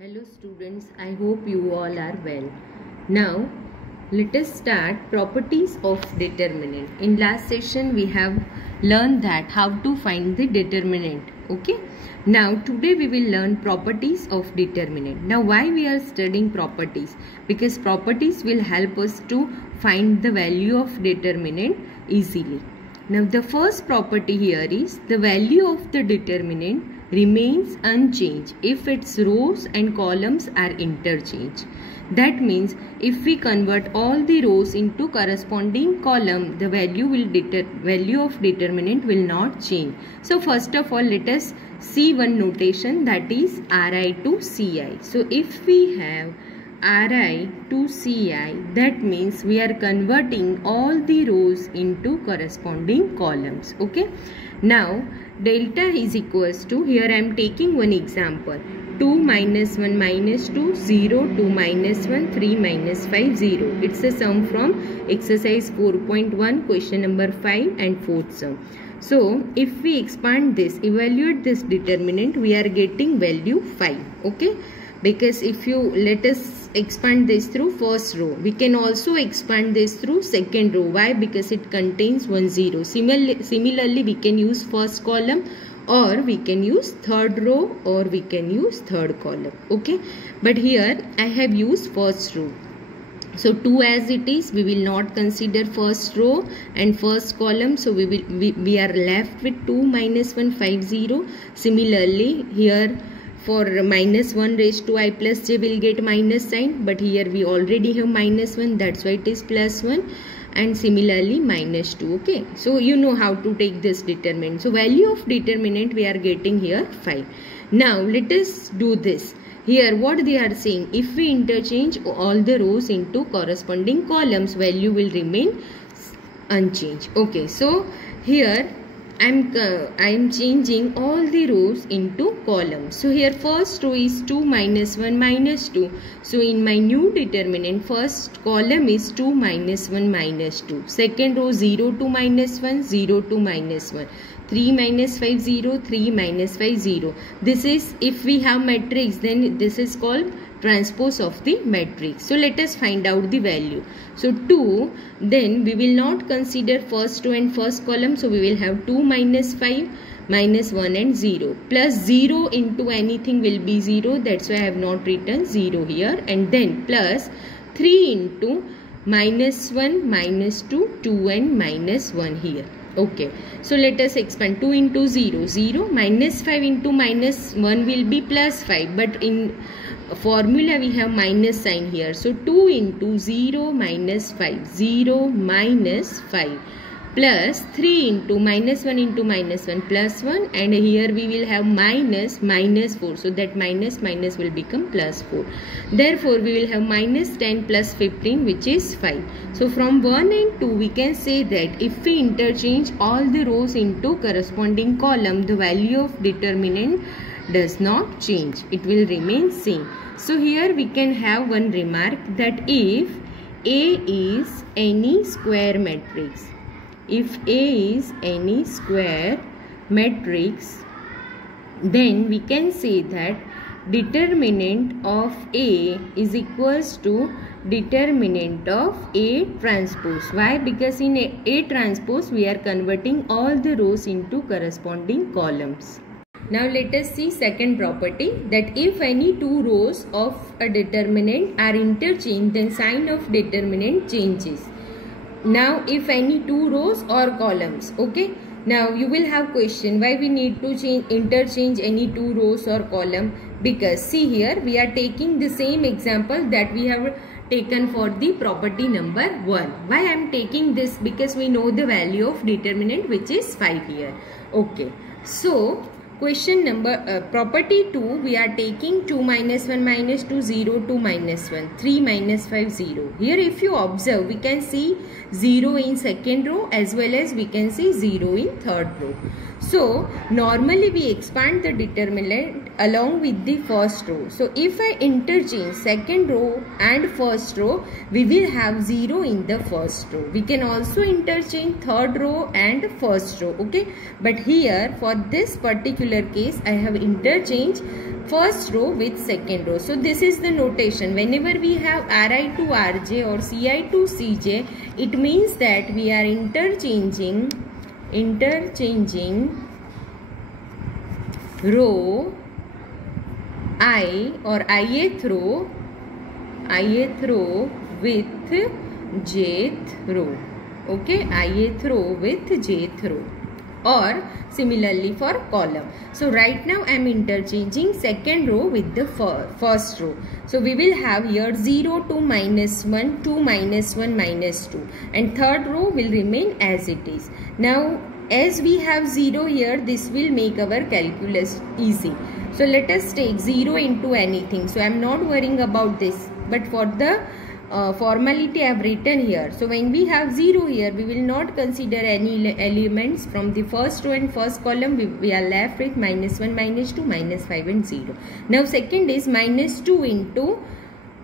Hello students, I hope you all are well. Now let us start properties of determinant. In last session we have learned that how to find the determinant. Okay. Now today we will learn properties of determinant. Now why we are studying properties? Because properties will help us to find the value of determinant easily. Now the first property here is the value of the determinant remains unchanged if its rows and columns are interchanged. That means if we convert all the rows into corresponding column, the value of determinant will not change. So first of all, let us see one notation, that is Ri to Ci. So if we have Ri to Ci, that means we are converting all the rows into corresponding columns. Okay. Now delta is equals to, here I am taking one example, 2 minus 1 minus 2, 0, 2 minus 1, 3 minus 5, 0. It's a sum from exercise 4.1, question number 5 and 4th sum. So if we expand this, evaluate this determinant, we are getting value 5. Okay. Because if you let us expand this through first row, we can also expand this through second row. Why? Because it contains 1 0. Similarly, we can use first column, or we can use third row, or we can use third column. Okay. But here I have used first row. So 2 as it is, we will not consider first row and first column. So we are left with 2 minus 1 5 0. Similarly here, for minus 1 raised to I plus j will get minus sign, but here we already have minus 1, that's why it is plus 1, and similarly minus 2. Okay, so you know how to take this determinant. So value of determinant we are getting here 5. Now let us do this. Here what they are saying, if we interchange all the rows into corresponding columns, value will remain unchanged. Okay, so here I am changing all the rows into columns. So here first row is 2 minus 1 minus 2. So in my new determinant, first column is 2 minus 1 minus 2. Second row 0 2 minus 1, 0 2 minus 1. 3 minus 5 0, 3 minus 5 0. This is, if we have matrix, then this is called transpose of the matrix. So let us find out the value. So 2, then we will not consider first row and first column. So we will have 2 minus 5 minus 1 and 0. Plus 0 into anything will be 0. That's why I have not written 0 here. And then plus 3 into minus 1 minus 2, 2 and minus 1 here. Okay, so let us expand. 2 into 0, 0, minus 5 into minus 1 will be plus 5, but in formula we have minus sign here. So 2 into 0 minus 5, 0 minus 5, plus 3 into minus 1 into minus 1 plus 1, and here we will have minus 4. So that minus will become plus 4. Therefore we will have minus 10 plus 15, which is 5. So from 1 and 2 we can say that if we interchange all the rows into corresponding column, the value of determinant does not change. It will remain same. So here we can have one remark, that if A is any square matrix, if A is any square matrix, then we can say that determinant of A is equals to determinant of A transpose. Why? Because in A transpose we are converting all the rows into corresponding columns. Now let us see second property, that if any two rows of a determinant are interchanged, then sign of determinant changes. Now if any two rows or columns, okay. Now you will have question, why we need to interchange any two rows or column? Because see here we are taking the same example that we have taken for the property number 1. Why I am taking this? Because we know the value of determinant, which is 5 here. Okay. So question number property 2, we are taking 2 minus 1 minus 2, 0 2 minus 1, 3 minus 5 0. Here if you observe, we can see 0 in second row as well as we can see 0 in third row. So normally we expand the determinant along with the first row. So if I interchange second row and first row, we will have 0 in the first row. We can also interchange third row and first row. Okay, but here for this particular case I have interchanged first row with second row. So this is the notation. Whenever we have Ri to Rj or Ci to Cj, it means that we are interchanging row I or ith row with jth row. Okay, ith row with jth row, or similarly for column. So right now I am interchanging second row with the first row. So we will have here 0 to -1, 2 -1 -2, and third row will remain as it is. Now as we have 0 here, this will make our calculus easy. So let us take 0 into anything. So I am not worrying about this, but for the formality I have written here. So when we have 0 here, we will not consider any elements from the first row and first column. We are left with -1, -2, -5 and 0. Now second is -2 into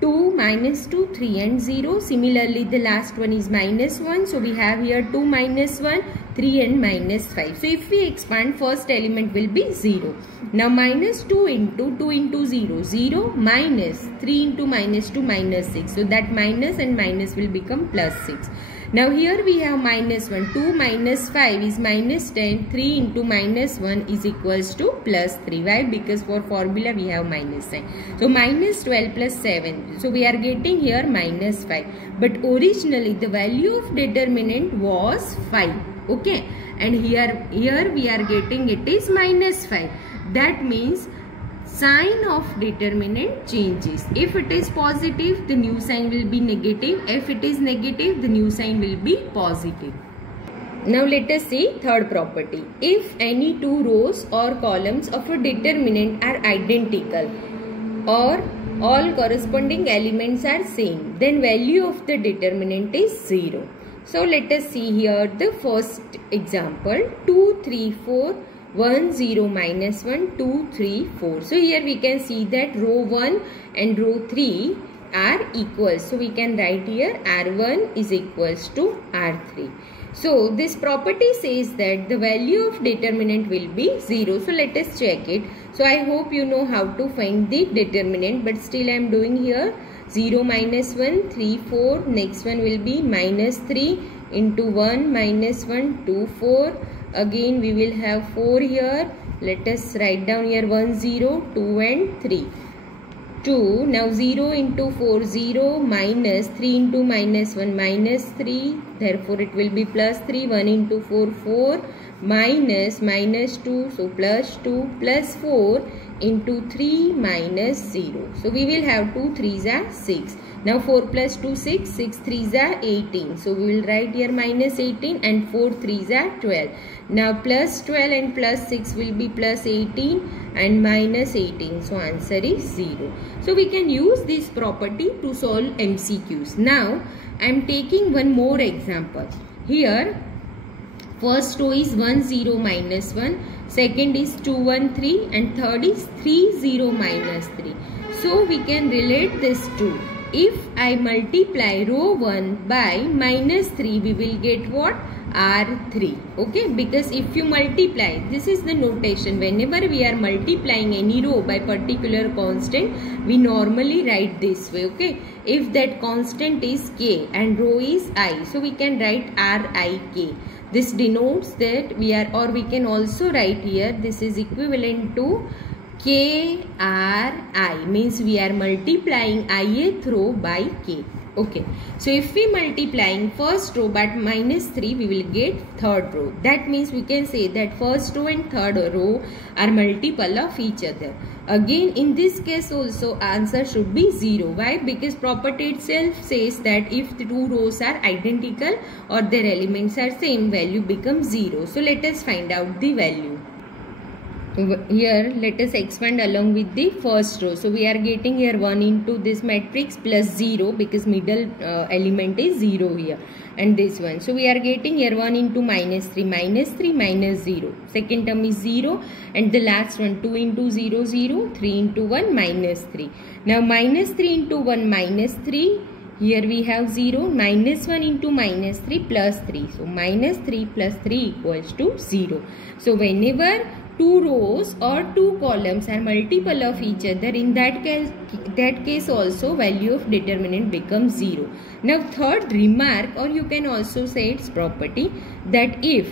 2, -2, 3 and 0. Similarly the last one is -1. So we have here 2 -1, 3 and -5. So if we expand, first element will be 0. Now -2 into 2 into 0, 0 minus 3 into -2 -6. So that minus and minus will become +6. Now here we have -1, 2 minus 5 is -10, 3 into -1 is equals to +3. Why? Because for formula we have minus sign. So -12 plus 7. So we are getting here -5. But originally the value of determinant was 5. Okay, and here we are getting it is -5. That means sign of determinant changes. If it is positive, the new sign will be negative. If it is negative, the new sign will be positive. Now let us see third property. If any two rows or columns of a determinant are identical or all corresponding elements are same, then value of the determinant is 0. So let us see here the first example. 2, 3, 4, 1, 0, -1, 2, 3, 4. So here we can see that row 1 and row 3 are equal. So we can write here R1 is equals to R3. So this property says that the value of determinant will be 0. So let us check it. So I hope you know how to find the determinant, but still I am doing here 0 -1, 3, 4. Next one will be -3 into 1 -1, 2, 4. Again we will have 4 here. Let us write down here 1, 0, 2 and 3. 2. Now 0 into 4, 0, minus 3 into -1, -3. Therefore it will be +3. 1 into 4, 4, minus -2. So +2 plus 4 into 3 minus 0. So we will have 2 3s are 6. Now 4 plus 2 6, 6 3s are 18. So we will write here -18 and 4 3s are 12. Now plus 12 and plus 6 will be +18 and -18. So answer is 0. So we can use this property to solve MCQs. Now I am taking one more example. Here first row is 1 0 -1, second is 2 1 3 and third is 3 0 -3. So we can relate this to, if I multiply row 1 by -3, we will get what? R3. Okay, because if you multiply, this is the notation, whenever we are multiplying any row by particular constant, we normally write this way. Okay, if that constant is k and row is I, so we can write RIK. This denotes that we are, or we can also write here, this is equivalent to KRI, means we are multiplying ith row by k. Okay, so if we multiplying first row but -3, we will get third row. That means we can say that first row and third row are multiple of each other. Again in this case also answer should be 0. Why? Because property itself says that if the two rows are identical or their elements are same, value becomes 0. So let us find out the value. Here let us expand along with the first row. So we are getting here 1 into this matrix plus 0, because middle element is 0 here, and this one. So we are getting here 1 into -3, -3 minus 0. Second term is 0, and the last one 2 into 0, 0, 3 into 1 -3. Now -3 into 1 -3. Here we have 0, -1 into -3 plus 3. So -3 plus 3 equals to 0. So whenever two rows or two columns are multiple of each other, in that case also value of determinant becomes 0. Now third remark, or you can also say its property, that if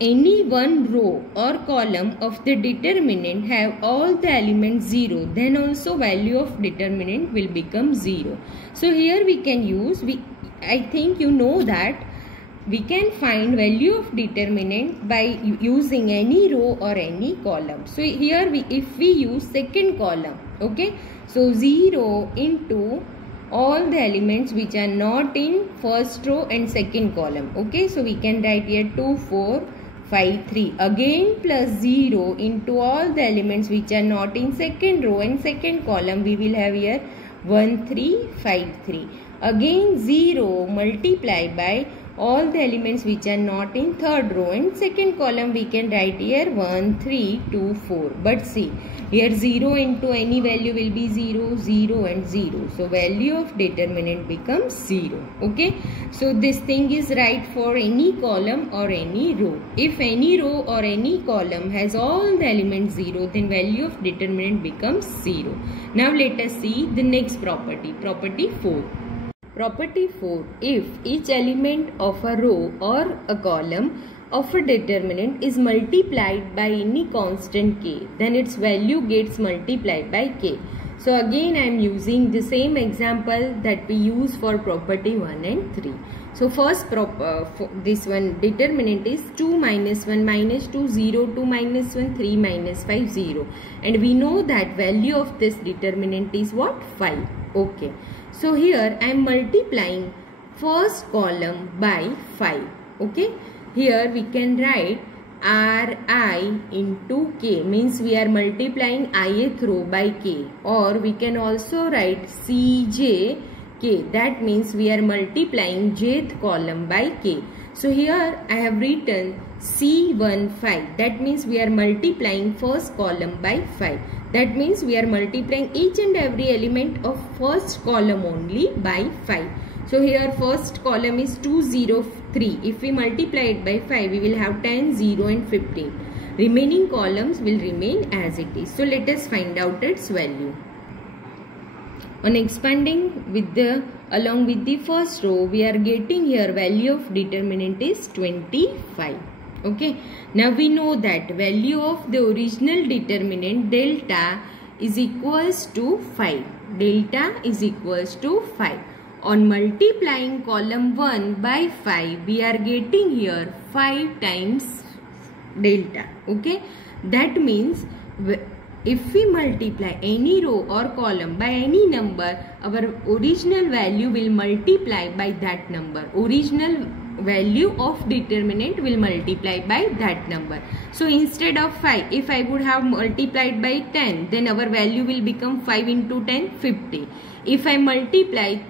any one row or column of the determinant have all the elements 0, then also value of determinant will become 0. So here we can use, I think you know that we can find value of determinant by using any row or any column. So here if we use second column, okay, so 0 into all the elements which are not in first row and second column, okay, so we can write here 2 4 5 3, again plus 0 into all the elements which are not in second row and second column, we will have here 1 3 5 3, again 0 multiplied by all the elements which are not in third row and second column, we can write here 1 3 2 4, but see here 0 into any value will be 0 0 and 0, so value of determinant becomes 0. Okay, so this thing is right for any column or any row. If any row or any column has all the elements 0, then value of determinant becomes 0. Now let us see the next property, property 4. Property 4. If each element of a row or a column of a determinant is multiplied by any constant k, then its value gets multiplied by k. So again I am using the same example that we use for property 1 and 3. So first this one determinant is 2 minus 1 minus 2 0, 2 minus 1 3 minus 5 0, and we know that value of this determinant is what? 5. Okay. So here I am multiplying first column by 5. Okay. Here we can write Ri into k, means we are multiplying ith row by k, or we can also write Cj k, that means we are multiplying jth column by k. So here I have written C15, that means we are multiplying first column by 5. That means we are multiplying each and every element of first column only by 5. So here first column is 203. If we multiply it by 5, we will have 10, 0 and 15. Remaining columns will remain as it is. So let us find out its value. On expanding along with the first row, we are getting here value of determinant is 25. Okay. Now we know that value of the original determinant delta is equals to 5. Delta is equals to 5. On multiplying column 1 by 5, we are getting here 5 times delta. Okay. That means if we multiply any row or column by any number, our original value will multiply by that number. Original value of determinant will multiply by that number. So instead of 5, if I would have multiplied by 10, then our value will become 5 into 10, 50. If I multiply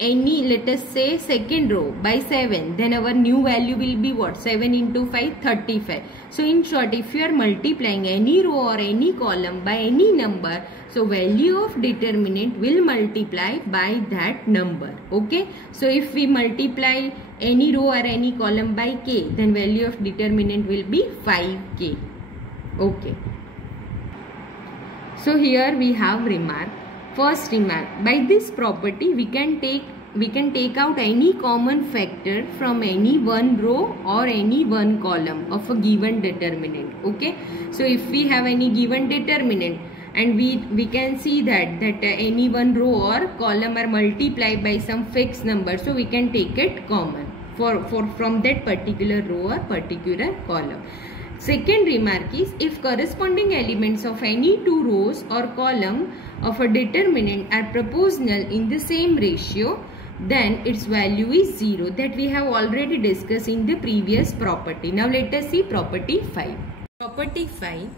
any, let us say second row by 7, then our new value will be what? 7 into 5, 35. So in short, if you are multiplying any row or any column by any number, so value of determinant will multiply by that number. Okay. So if we multiply any row or any column by k, then value of determinant will be 5k. Okay. So here we have remark. First remark, by this property we can take out any common factor from any one row or any one column of a given determinant. Okay. So if we have any given determinant and we can see that any one row or column are multiplied by some fixed number, so we can take it common from that particular row or particular column. Second remark is, if corresponding elements of any two rows or column of a determinant are proportional in the same ratio, then its value is 0. That we have already discussed in the previous property. Now let us see property 5. Property 5.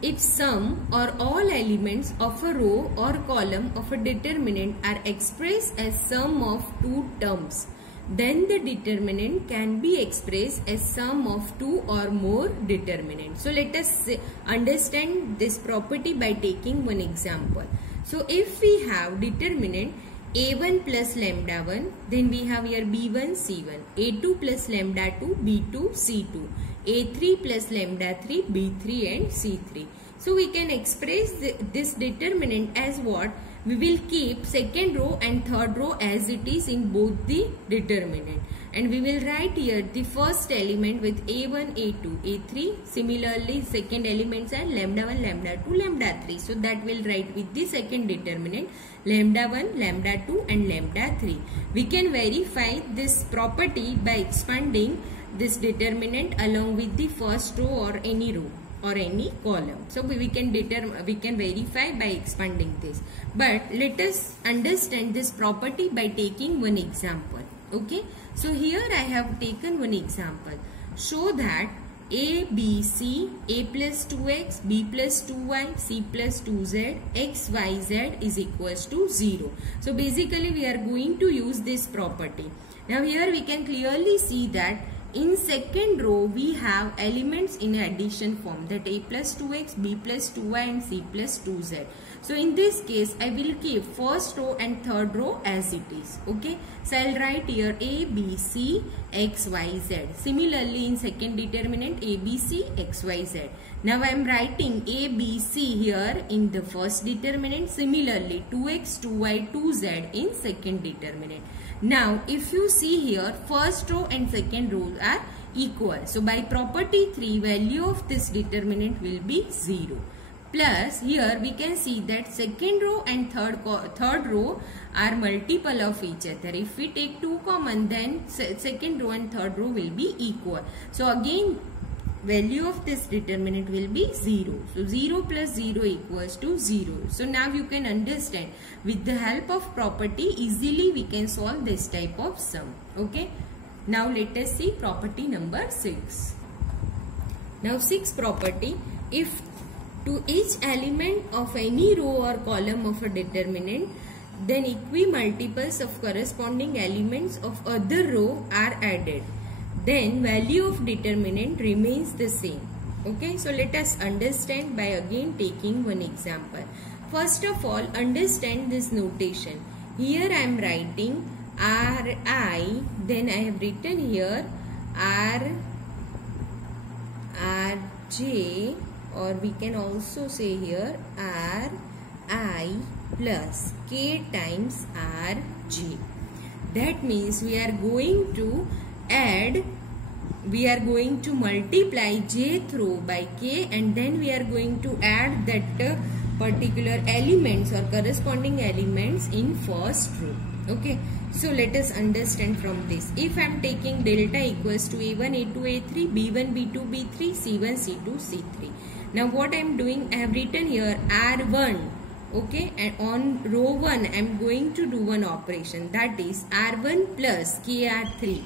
If sum or all elements of a row or column of a determinant are expressed as sum of two terms, then the determinant can be expressed as sum of two or more determinants. So let us understand this property by taking one example. So if we have determinant a1 plus lambda 1, then we have here b1 c1, a2 plus lambda 2, b2 c2, A3 plus lambda 3, B3 and C3. So we can express this determinant as what? We will keep second row and third row as it is in both the determinant. And we will write here the first element with A1, A2, A3. Similarly, second elements are lambda 1, lambda 2, lambda 3. So that will write with the second determinant lambda 1, lambda 2 and lambda 3. We can verify this property by expanding this determinant along with the first row or any row or any column. So we can verify by expanding this. But let us understand this property by taking one example. Okay, so here I have taken one example. Show that A, B, C, A plus 2x, B plus 2y, C plus 2z, x, y, z is equals to 0. So basically we are going to use this property. Now here we can clearly see that in second row we have elements in addition form, that A plus 2x, B plus 2y and C plus 2z. So in this case I will keep first row and third row as it is. Okay, so I'll write here A, B, C, x, y, z. Similarly in second determinant A, B, C, x, y, z. Now I am writing A, B, C here in the first determinant. Similarly 2x, 2y, 2z in second determinant. Now if you see here, first row and second row are equal. So by property 3, value of this determinant will be 0. Plus here we can see that second row and third row are multiple of each other. If we take 2 common, then second row and third row will be equal. So again value of this determinant will be 0. So 0 plus 0 equals to 0. So now you can understand, with the help of property easily we can solve this type of sum. Okay. Now let us see property number 6. Now 6th property, if to each element of any row or column of a determinant, then equimultiples of corresponding elements of other row are added, then value of determinant remains the same. Okay, so let us understand by again taking one example. First of all, understand this notation. Here I am writing Ri, then I have written here Rj, or we can also say here Ri plus k times Rj. That means we are going to multiply jth row by k, and then we are going to add that particular elements or corresponding elements in first row. Okay, so let us understand from this. If I am taking delta equals to A1, A2, A3, B1, B2, B3, C1, C2, C3. Now what I am doing, I have written here R1. Okay, and on row 1 I am going to do one operation, that is R1 plus KR3.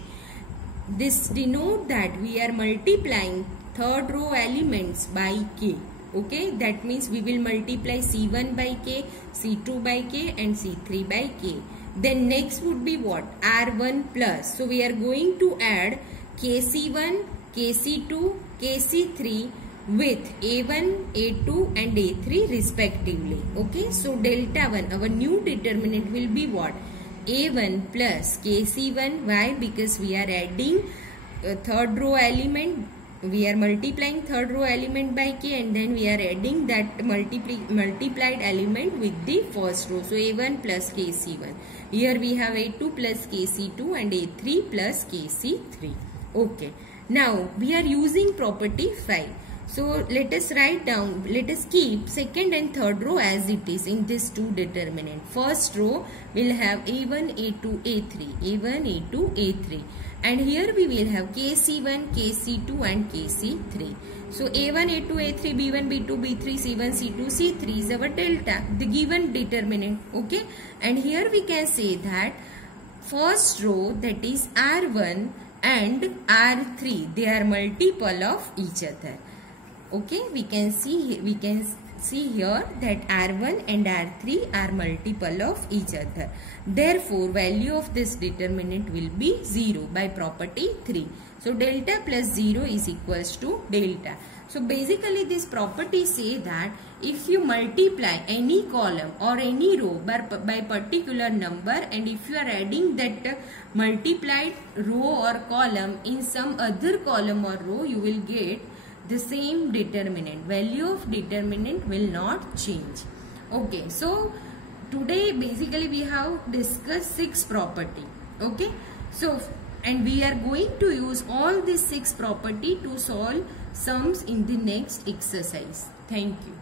This denote that we are multiplying third row elements by k. Okay, that means we will multiply C1 by k, C2 by k and C3 by k. Then next would be what? R1 plus. So we are going to add KC1, KC2, KC3 with A1, A2 and A3 respectively. Okay, so delta 1, our new determinant will be what? A1 plus KC1. Why? Because we are adding third row element. We are multiplying third row element by k, and then we are adding that multiplied element with the first row. So A1 plus KC1. Here we have A2 plus KC2 and A3 plus KC3. Okay. Now we are using property 5. So let us write down, let us keep second and third row as it is in this two determinant. First row will have A1, A2, A3, A1, A2, A3. And here we will have KC1, KC2 and KC3. So A1, A2, A3, B1, B2, B3, C1, C2, C3 is our delta, the given determinant. Okay. And here we can say that first row, that is R1 and R3, they are multiple of each other. Okay, we can see here that R1 and R3 are multiple of each other. Therefore, value of this determinant will be 0 by property 3. So, delta plus 0 is equals to delta. So basically this property say that if you multiply any column or any row by particular number, and if you are adding that multiplied row or column in some other column or row, you will get the same determinant. Value of determinant will not change. Okay, so today basically we have discussed 6 property. Okay, so and we are going to use all these 6 property to solve sums in the next exercise. Thank you.